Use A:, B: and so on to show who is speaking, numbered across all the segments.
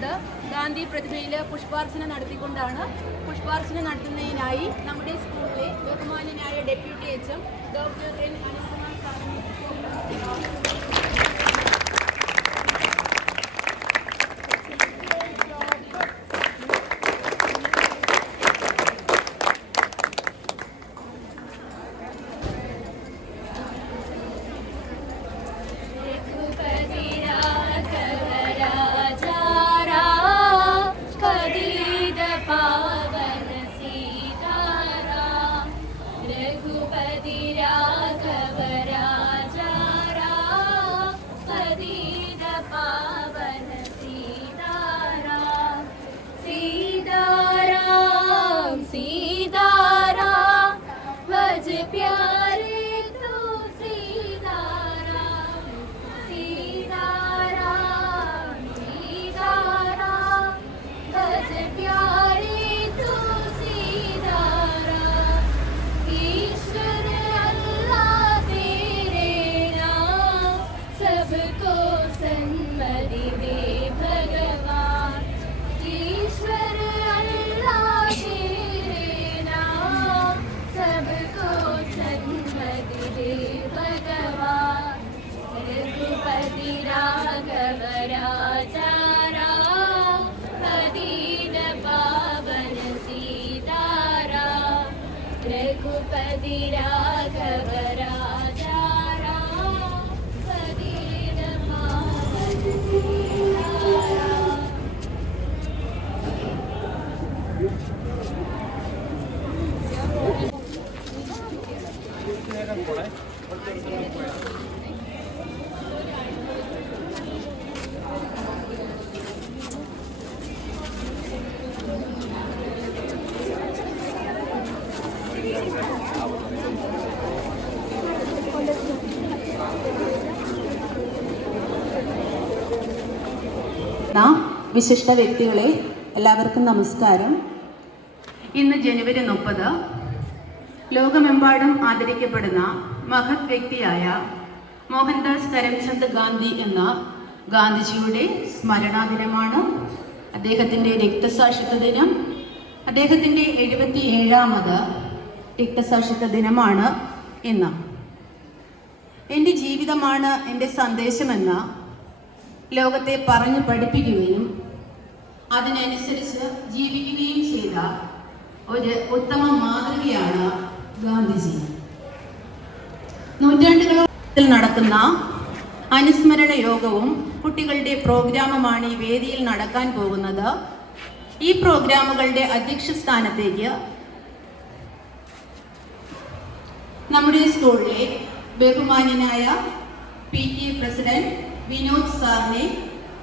A: ചെയ്യുന്നത് ഗാന്ധി പ്രതിമയിൽ പുഷ്പാർച്ചന നടത്തിക്കൊണ്ടാണ് പുഷ്പാർച്ചന നടത്തുന്നതിനായി നമ്മുടെ സ്കൂളിലെ ബഹുമാന്യനായ deputy H M doctor N Anilkumar സാറിനെ
B: प्यारे
C: ന വിശിഷ്ട വ്യക്തികളെ എല്ലാവർക്കും നമസ്കാരം. ഇന്ന് ജനുവരി മുപ്പത് ലോകമെമ്പാടും ആദരിക്കപ്പെടുന്ന മഹത് വ്യക്തിയായ മോഹൻദാസ് കരംചന്ദ് ഗാന്ധി എന്ന ഗാന്ധിജിയുടെ സ്മരണാ ദിനമാണ് അദ്ദേഹത്തിന്റെ രക്തസാക്ഷിത്വ ദിനം. അദ്ദേഹത്തിന്റെ എഴുപത്തി ഏഴാമത് രക്തസാക്ഷിത്വ ദിനമാണ് എന്ന എന്റെ ജീവിതമാണ് എന്റെ സന്ദേശമെന്ന ലോകത്തെ പറഞ്ഞു പഠിപ്പിക്കുകയും അതിനനുസരിച്ച് ജീവിക്കുകയും ചെയ്ത ഒരു ഉത്തമ മാതൃകയാണ് ഗാന്ധിജി. നൂറ്റാണ്ടുകളിൽ നടക്കുന്ന അനുസ്മരണ യോഗവും കുട്ടികളുടെ പ്രോഗ്രാമുമാണ് ഈ വേദിയിൽ നടക്കാൻ പോകുന്നത്. ഈ പ്രോഗ്രാമുകളുടെ അധ്യക്ഷ സ്ഥാനത്തേക്ക് നമ്മുടെ സ്കൂളിലെ ബഹുമാന്യനായ പി ടി പ്രസിഡന്റ് വിനോദ് സാറിനെ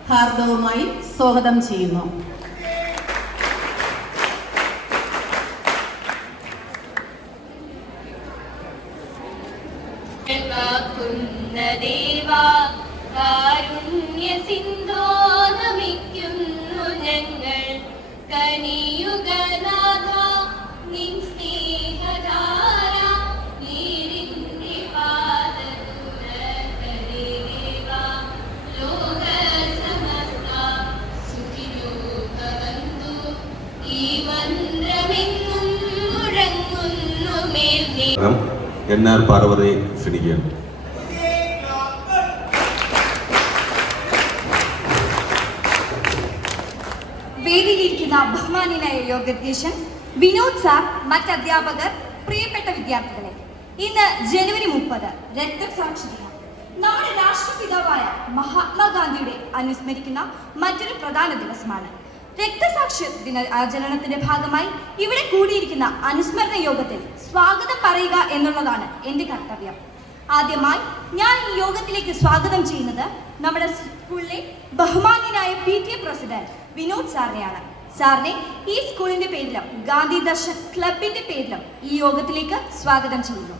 C: ഹാർദവുമായി സ്വാഗതം ചെയ്യുന്നു.
D: എൻ പാർവതി ക്ഷണിക്കുകയാണ്.
E: വേദിയിലിരിക്കുന്ന ബഹുമാനായ യോഗാധ്യക്ഷൻ വിനോദ് സാർ മറ്റ് അധ്യാപകർ പ്രിയപ്പെട്ട വിദ്യാർത്ഥികളെ ഇന്ന് ജനുവരി മുപ്പത് രക്തസാക്ഷി ദിനം നമ്മുടെ രാഷ്ട്രപിതാവായ മഹാത്മാഗാന്ധിയുടെ അനുസ്മരിക്കുന്ന മറ്റൊരു പ്രധാന ദിവസമാണ് രക്തസാക്ഷി ദിന ആചരണത്തിന്റെ ഭാഗമായി ഇവിടെ കൂടിയിരിക്കുന്ന അനുസ്മരണ യോഗത്തിൽ സ്വാഗതം പറയുക എന്നുള്ളതാണ് എന്റെ കർത്തവ്യം. ആദ്യമായി ഞാൻ ഈ യോഗത്തിലേക്ക് സ്വാഗതം ചെയ്യുന്നത് നമ്മുടെ സ്കൂളിലെ ബഹുമാന്യനായ പി ടി പ്രസിഡന്റ് വിനോദ് സാറിനെയാണ്. സാറിനെ ഈ സ്കൂളിന്റെ പേരിലും ഗാന്ധി ദർശൻ ക്ലബിന്റെ പേരിലും ഈ യോഗത്തിലേക്ക് സ്വാഗതം ചെയ്യുന്നു.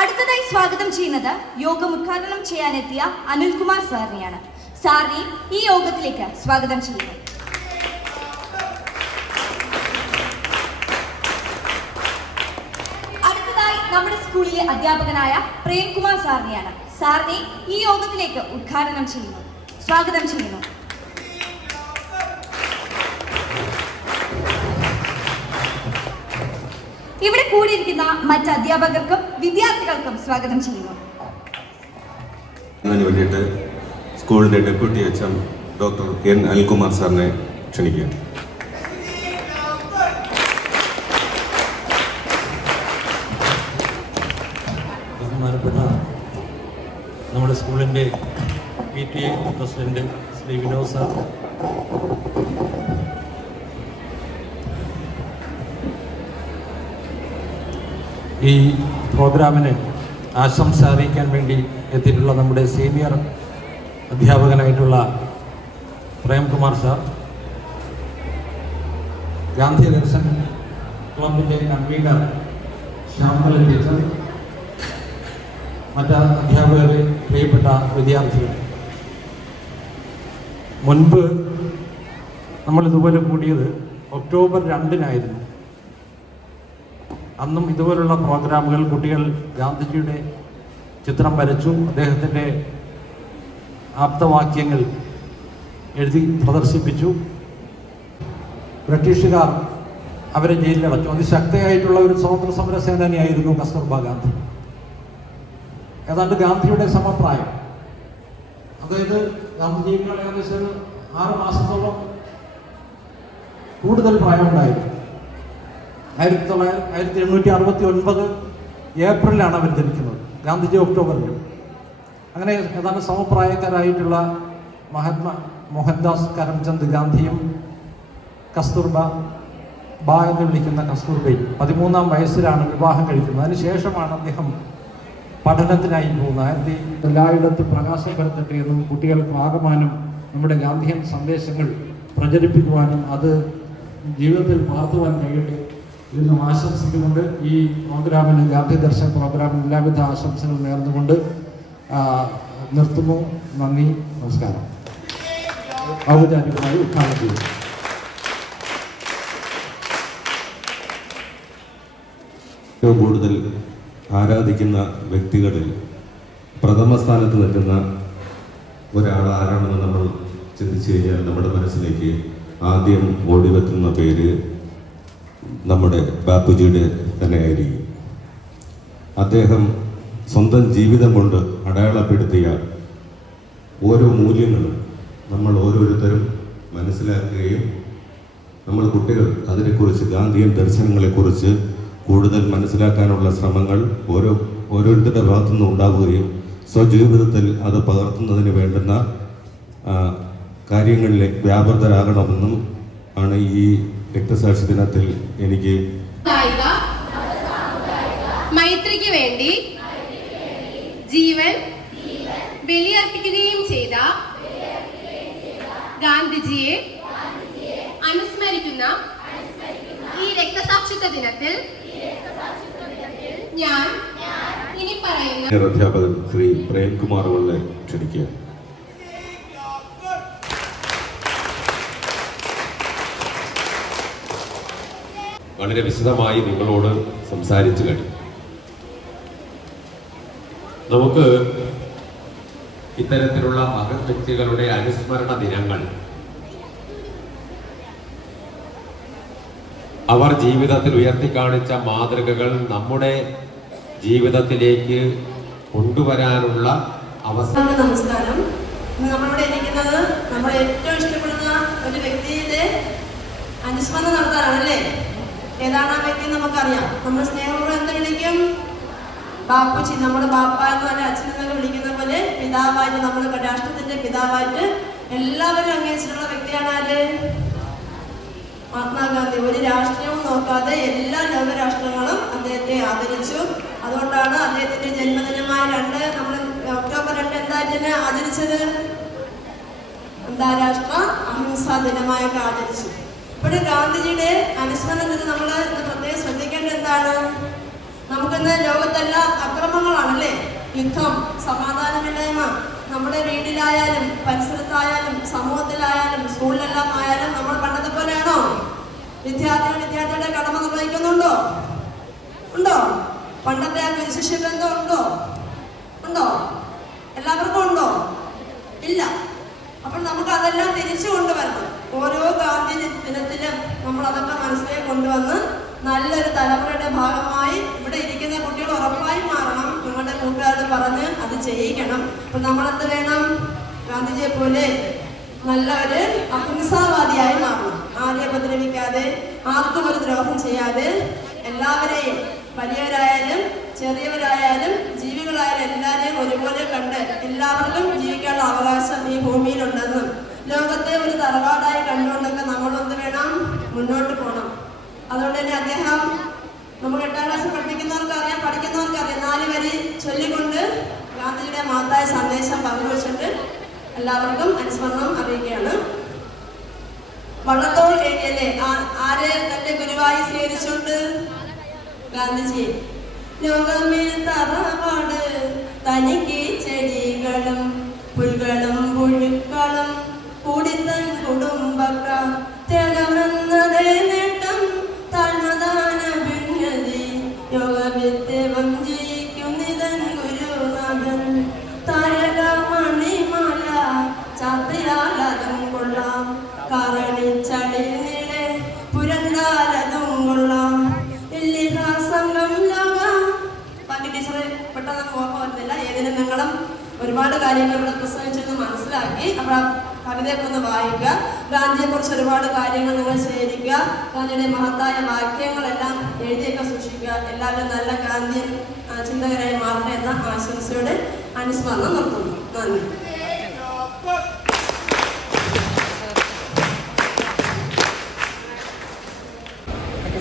E: അടുത്തതായി സ്വാഗതം ചെയ്യുന്നത് യോഗം ഉദ്ഘാടനം ചെയ്യാനെത്തിയ അനിൽകുമാർ സാറിനെയാണ്. സാറിനെ ഈ യോഗത്തിലേക്ക് സ്വാഗതം ചെയ്യുന്നു. അടുത്തതായി നമ്മുടെ സ്കൂളിലെ അധ്യാപകനായ പ്രേംകുമാർ സാറിനെയാണ്. സാറിനെ ഈ യോഗത്തിലേക്ക് ഉദ്ഘാടനം ചെയ്യുന്നു. സ്വാഗതം ചെയ്യുന്നു. ഇവിടെ കൂടിയിരിക്കുന്ന മറ്റ് അധ്യാപകർക്കും വിദ്യാർത്ഥികൾക്കും സ്വാഗതം ചെയ്യുന്നു.
D: സ്കൂളിന്റെ deputy H M doctor N Anilkumar സാറിനെ ക്ഷണിക്കുകയാണ്.
F: നമ്മുടെ സ്കൂളിന്റെ P T A president Shri Vinod sir. ഈ പ്രോഗ്രാമിന് ആശംസ അറിയിക്കാൻ വേണ്ടി എത്തിയിട്ടുള്ള നമ്മുടെ സീനിയർ അധ്യാപകനായിട്ടുള്ള പ്രേംകുമാർ സാർ ഗാന്ധി ദർശൻ ക്ലബിന്റെ കൺവീനർ ശ്യാമല ടീച്ചർ മറ്റ് അധ്യാപകരെ പ്രിയപ്പെട്ട വിദ്യാർത്ഥികൾ. മുൻപ് നമ്മൾ ഇതുപോലെ കൂടിയത് ഒക്ടോബർ രണ്ടിനായിരുന്നു. അന്നും ഇതുപോലുള്ള പ്രോഗ്രാമുകൾ കുട്ടികൾ ഗാന്ധിജിയുടെ ചിത്രം വരച്ചു അദ്ദേഹത്തിന്റെ ആപ്തവാക്യങ്ങൾ എഴുതി പ്രദർശിപ്പിച്ചു. ബ്രിട്ടീഷുകാർ അവരെ ജയിലിലടച്ചു അതിശക്തയായിട്ടുള്ള ഒരു സ്വതന്ത്ര സമര സേനാനിയായിരുന്നു കസ്തൂർബ ഗാന്ധി. ഏതാണ്ട് ഗാന്ധിയുടെ സമപ്രായം. അതായത് ഗാന്ധിജിയുടെ ഏകദേശം ആറ് മാസത്തോളം കൂടുതൽ പ്രായമുണ്ടായിരുന്നു. ആയിരത്തി തൊള്ളായിരത്തി ആയിരത്തി എണ്ണൂറ്റി അറുപത്തി ഒൻപത് ഏപ്രിലാണ് അവർ ജനിക്കുന്നത്. ഗാന്ധിജി ഒക്ടോബറിലും. അങ്ങനെ ഏതാണ്ട് സമപ്രായക്കാരായിട്ടുള്ള മഹാത്മാ മോഹൻദാസ് കരംചന്ദ് ഗാന്ധിയും കസ്തൂർബ ബ എന്ന് വിളിക്കുന്ന കസ്തൂർബയും പതിമൂന്നാം വയസ്സിലാണ് വിവാഹം കഴിക്കുന്നത്. അതിനുശേഷമാണ് അദ്ദേഹം പഠനത്തിനായി പോകുന്നത്. ആയിരത്തി എല്ലായിടത്തും പ്രകാശം പരത്തട്ടെ എന്നും കുട്ടികൾക്ക് ആകമാനം നമ്മുടെ ഗാന്ധിയൻ സന്ദേശങ്ങൾ പ്രചരിപ്പിക്കുവാനും അത് ജീവിതത്തിൽ പകർത്തുവാൻ കഴിയട്ടെ എന്നും ആശംസിക്കുന്നുണ്ട്. ഈ പ്രോഗ്രാമിന് ഗാന്ധി ദർശൻ പ്രോഗ്രാമിന് എല്ലാവിധ ആശംസകൾ നേർന്നുകൊണ്ട് നിർത്തുന്നു. നന്ദി. നമസ്കാരം. ഔപചാരികമായി ഉദ്ഘാടനം ചെയ്യുന്നു
D: ഏറ്റവും കൂടുതൽ ആരാധിക്കുന്ന വ്യക്തികളിൽ പ്രഥമ സ്ഥാനത്ത് നിൽക്കുന്ന ഒരാൾ ആരാണെന്ന് നമ്മൾ ചിന്തിച്ചു കഴിഞ്ഞാൽ നമ്മുടെ മനസ്സിലേക്ക് ആദ്യം ഓടിവെത്തുന്ന പേര് നമ്മുടെ ബാപ്പുജിയുടെ തന്നെയായിരിക്കും അദ്ദേഹം സ്വന്തം ജീവിതം കൊണ്ട് അടയാളപ്പെടുത്തിയ ഓരോ മൂല്യങ്ങളും നമ്മൾ ഓരോരുത്തരും മനസ്സിലാക്കുകയും നമ്മൾ കുട്ടികൾ അതിനെക്കുറിച്ച് ഗാന്ധിയൻ ദർശനങ്ങളെക്കുറിച്ച് കൂടുതൽ മനസ്സിലാക്കാനുള്ള ശ്രമങ്ങൾ ഓരോ ഓരോരുത്തരുടെ ഭാഗത്തു നിന്നും ഉണ്ടാവുകയും സ്വജീവിതത്തിൽ അത് പകർത്തുന്നതിന് വേണ്ടുന്ന കാര്യങ്ങളിലെ വ്യാപൃതരാകണമെന്നും ആണ് ഈ രക്തസാക്ഷി ദിനത്തിൽ എനിക്ക്
B: ഗാന്ധിജിയെ അനുസ്മരിക്കുന്ന ഈ രക്തസാക്ഷിത്വ ദിനത്തിൽ ഞാൻ ഇനി പറയുന്ന
D: അധ്യാപകൻ ശ്രീ പ്രേംകുമാർ വള്ളെ ക്ഷണിക്കുക.
G: വളരെ വിശദമായി നിങ്ങളോട് സംസാരിച്ചു കഴിഞ്ഞു. നമുക്ക് ഇത്തരത്തിലുള്ള മഹത് വ്യക്തികളുടെ അനുസ്മരണ ദിനങ്ങൾ. അവർ ജീവിതത്തിൽ ഉയർത്തിക്കാണിച്ച മാതൃകകൾ നമ്മുടെ ജീവിതത്തിലേക്ക് കൊണ്ടുവരാനുള്ള അവസരം.
H: നമസ്കാരം. ഇന്ന് നമ്മളിവിടെ ഇരിക്കുന്നത് നമ്മൾ ഏറ്റവും ഇഷ്ടപ്പെടുന്ന ഒരു വ്യക്തിയുടെ അനുസ്മരണം നടത്താറാണല്ലേ ഏതാണ് ആ വ്യക്തി നമുക്കറിയാം. നമ്മൾ സ്നേഹപൂർവം എന്ത് വിളിക്കും? ബാപ്പുജി നമ്മുടെ ബാപ്പ എന്ന് പറഞ്ഞ അച്ഛൻ എന്നൊക്കെ വിളിക്കുന്ന പോലെ പിതാവായിട്ട് നമ്മൾ രാഷ്ട്രത്തിന്റെ പിതാവായിട്ട് എല്ലാവരും അംഗീകരിച്ചിട്ടുള്ള വ്യക്തിയാണ് ആര്? മഹാത്മാഗാന്ധി. ഒരു രാഷ്ട്രീയവും നോക്കാതെ എല്ലാ ലോകരാഷ്ട്രങ്ങളും അദ്ദേഹത്തെ ആദരിച്ചു. അതുകൊണ്ടാണ് അദ്ദേഹത്തിന്റെ ജന്മദിനമായ രണ്ട് നമ്മൾ ഒക്ടോബർ രണ്ട് എന്തായിട്ട് ആദരിച്ചത് അന്താരാഷ്ട്ര അഹിംസാ ദിനമായൊക്കെ ആദരിച്ചു ഇവിടെ ഗാന്ധിജിയുടെ അനുസ്മരണം നമ്മൾ പ്രത്യേകം ശ്രദ്ധിക്കേണ്ടത് എന്താണ്? നമുക്കിന്ന് ലോകത്തെല്ലാ അക്രമങ്ങളാണല്ലേ? യുദ്ധം സമാധാനമില്ലായ്മ നമ്മുടെ വീട്ടിലായാലും പരിസരത്തായാലും സമൂഹത്തിലായാലും സ്കൂളിലെല്ലാം ആയാലും നമ്മൾ പണ്ടത്തെ പോലെയാണോ? വിദ്യാർത്ഥികൾ വിദ്യാർത്ഥികളുടെ കടമ നിർവഹിക്കുന്നുണ്ടോ? ഉണ്ടോ? പണ്ടത്തെ ആ ശിഷ്യ ബന്ധം ഉണ്ടോ? ഉണ്ടോ? എല്ലാവർക്കും ഉണ്ടോ? ഇല്ല. അപ്പോൾ നമുക്ക് അതെല്ലാം തിരിച്ചു കൊണ്ടുവരണം. ഓരോ ഗാന്ധി ദിനത്തിലും നമ്മൾ അതൊക്കെ മനസ്സിലേക്ക് കൊണ്ടുവന്ന് നല്ലൊരു തലമുറയുടെ ഭാഗമായി ഇവിടെ ഇരിക്കുന്ന കുട്ടികൾ ഉറപ്പായി മാറണം. നിങ്ങളുടെ കൂട്ടുകാരോട് പറഞ്ഞ് അത് ചെയ്യിക്കണം. അപ്പോൾ നമ്മളെന്ത് വേണം? ഗാന്ധിജിയെ പോലെ നല്ല ഒരു അഹിംസാവാദിയായി മാറണം. ആരെ ഉപദ്രവിക്കാതെ ആർക്കും ഒരു ദ്രോഹം ചെയ്യാതെ എല്ലാവരെയും വലിയവരായാലും ചെറിയവരായാലും ജീവികളായാലും എല്ലാവരെയും ഒരുപോലെ കണ്ട് എല്ലാവർക്കും ജീവിക്കാനുള്ള അവകാശം ഈ ഭൂമിയിലുണ്ടെന്നും ലോകത്തെ ഒരു തറവാടായി കണ്ടുകൊണ്ടൊക്കെ നമ്മളൊന്ന് വേണം? മുന്നോട്ട് പോകണം. അതുകൊണ്ട് തന്നെ അദ്ദേഹം നമുക്ക് എട്ടാം ക്ലാസ് പഠിപ്പിക്കുന്നവർക്ക് അറിയാം പഠിക്കുന്നവർക്ക് അറിയാം. നാല് വരി ചൊല്ലിക്കൊണ്ട് ഗാന്ധിജിയുടെ മഹത്തായ സന്ദേശം പങ്കുവച്ചിട്ട് എല്ലാവർക്കും അനുസ്മരണം അറിയിക്കുകയാണ്. വള്ളത്തോൾ എഴുതിയല്ലേ? ആരെ തന്റെ ഗുരുവായി സ്വീകരിച്ചുകൊണ്ട്? ഗാന്ധിജി. ലോകമേ തറവാട് തനിക്ക് ചെടികളും നിങ്ങളും ഒരുപാട് കാര്യങ്ങൾ ഇവിടെ പ്രസംഗിച്ചെന്ന് മനസ്സിലാക്കി. അപ്പോൾ ആ കവിതയൊക്കെ ഒന്ന് വായിക്കുക. ഗാന്ധിയെ കുറിച്ച് ഒരുപാട് കാര്യങ്ങൾ നിങ്ങൾ ശേഖരിക്കുക. ഗാന്ധിയുടെ മഹത്തായ വാക്യങ്ങളെല്ലാം എഴുതിയൊക്കെ സൂക്ഷിക്കുക. എല്ലാവരും നല്ല ഗാന്ധി ചിന്തകരായി മാറട്ടെ എന്ന ആശംസയോടെ അനുസ്മരണം നിർത്തുന്നു. നന്ദി.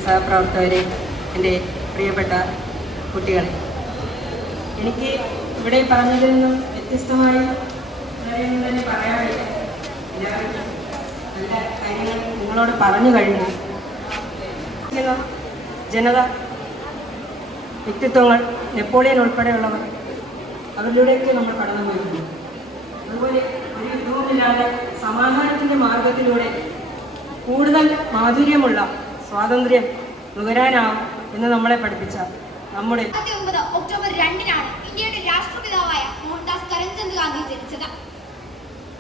I: സഹപ്രവർത്തകരെ എന്റെ പ്രിയപ്പെട്ട കുട്ടികളെ എനിക്ക് ഇവിടെ പറഞ്ഞതിൽ നിന്നും വ്യത്യസ്തമായി തന്നെ പറയാറില്ല നല്ല കാര്യങ്ങൾ നിങ്ങളോട് പറഞ്ഞു കഴിഞ്ഞു. ജനത വ്യക്തിത്വങ്ങൾ നെപ്പോളിയൻ ഉൾപ്പെടെയുള്ളവർ അവരിലൂടെയൊക്കെ നമ്മൾ കടന്നു പോയിരുന്നു അതുപോലെ ഒരു യുദ്ധവുമില്ലാതെ സമാധാനത്തിന്റെ മാർഗത്തിലൂടെ കൂടുതൽ മാധുര്യമുള്ള സ്വാതന്ത്ര്യം നുകരാനാവും എന്ന് നമ്മളെ പഠിപ്പിച്ച നമ്മുടെ
B: ഒക്ടോബർ രണ്ടിനാണ് ഇന്ത്യയുടെ രാഷ്ട്രപിതാവായ മോഹൻദാസ് കരംചന്ദ് ഗാന്ധി ജനിച്ചത്.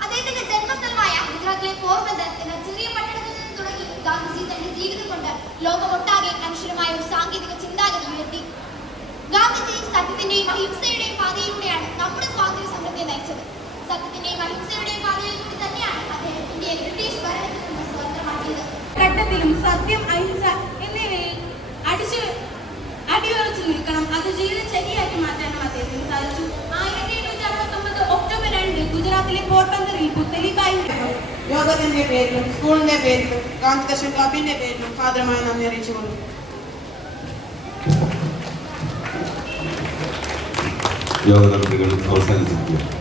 B: അദ്ദേഹത്തിന്റെ ജന്മസ്ഥലമായ ഗുജറാത്തിലെ പോർബന്ദർ എന്ന ചെറിയ പട്ടണത്തിൽ നിന്ന് തുടങ്ങി ഗാന്ധിജി തന്റെ ജീവിതം കൊണ്ട് ലോകമൊട്ടാകെ അനശ്വരമായ ഒരു സാങ്കേതിക ചിന്താഗതി ഉയർത്തി. ഗാന്ധിജി സത്യത്തിന്റെയും അഹിംസയുടെയും പാതയിലൂടെയാണ് നമ്മുടെ സ്വാതന്ത്ര്യ സമരത്തെ നയിച്ചത്. സത്യത്തിന്റെയും അഹിംസയുടെയും പാതയിലൂടെ തന്നെയാണ് അദ്ദേഹത്തിന്റെ ബ്രിട്ടീഷ് ഭരണത്തിൽ നിന്ന് സ്വതന്ത്രമാക്കിയത്.
A: ഘട്ടത്തിലും സത്യം അഹിംസ എന്നിവയിൽ അടിച്ചു അടിയുറച്ചു നിൽക്കണം. അത് ജീവിതചര്യയാക്കി സാധിച്ചു. ആയിരത്തി എണ്ണൂറ്റി അറുപത്തൊമ്പത് ഒക്ടോബർ രണ്ട് ഗുജറാത്തിലെ പോർബന്തറിൽ പുത്തലിക്കായി
J: യോഗത്തിന്റെ പേരിലും സ്കൂളിന്റെ പേരിലും ഗാന്ധിദർശൻ ക്ലബിന്റെ പേരിലും സാദരമായ നന്ദി അറിയിച്ചുകൊള്ളു
D: യോഗ നടപടികൾ അവസാനിച്ചിരിക്കുകയാണ്.